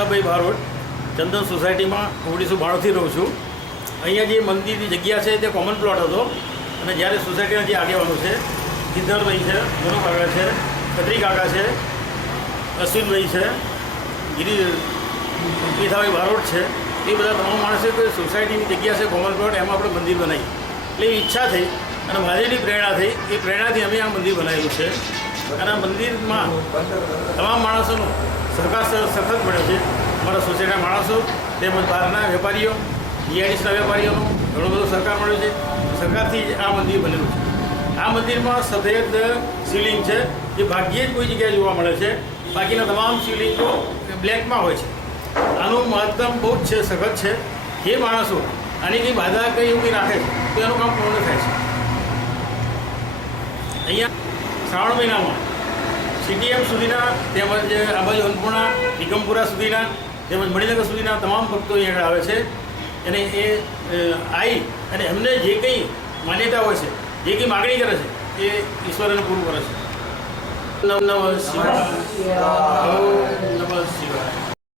શાંતાભાઈ બારોટ, ચંદન સોસાયટીમાં 1992થી રહું છું। અહીંયા જે મંદિરની જગ્યા છે તે કોમન પ્લોટ હતો અને જ્યારે સોસાયટીના જે આગેવાનો છે, સિદ્ધાર્થભાઈ છે, મનુ કાકા છે, ખત્રી કાકા છે, અશ્વિનભાઈ છે, ગીરીભાઈ બારોટ છે, એ બધા તમામ માણસે કોઈ સોસાયટીની જગ્યા છે કોમન પ્લોટ, એમાં આપણે મંદિર બનાવી એટલે એવી ઈચ્છા થઈ અને મહાદેવની પ્રેરણા થઈ। એ પ્રેરણાથી અમે આ મંદિર બનાવેલું છે અને આ મંદિરમાં તમામ માણસોનો સહકાર સખત મળે છે। અમારા સોસાયટીના માણસો તેમજ બહારના વેપારીઓ, જીઆઈડીસના વેપારીઓનો ઘણો બધો સહકાર મળ્યો છે। સરકારથી જ આ મંદિર બનેલું છે। આ મંદિરમાં સફેદ શિવલિંગ છે, જે ભાગ્યે જ કોઈ જગ્યાએ જોવા મળે છે, બાકીના તમામ શિવલિંગો બ્લેકમાં હોય છે। આનું મહત્તમ બહુ જ છે, સખત છે। જે માણસો આની કંઈ બાધા કંઈ એવું કંઈ રાખે તો એનું કામ પૂર્ણ થાય છે। અહીંયા શ્રાવણ મહિનામાં CTM સુધીના તેમજ આ બાજુ અન્નપૂર્ણા, નિગમપુરા સુધીના તેમજ મણિનગર સુધીના તમામ ભક્તો અહીંયા આગળ આવે છે અને એ આવી અને એમને જે કંઈ માન્યતા હોય છે, જે કંઈ માગણી કરે છે એ ઈશ્વરને પૂરું કરે છે। નમઃ શિવાય, ઓમ નમઃ શિવાય।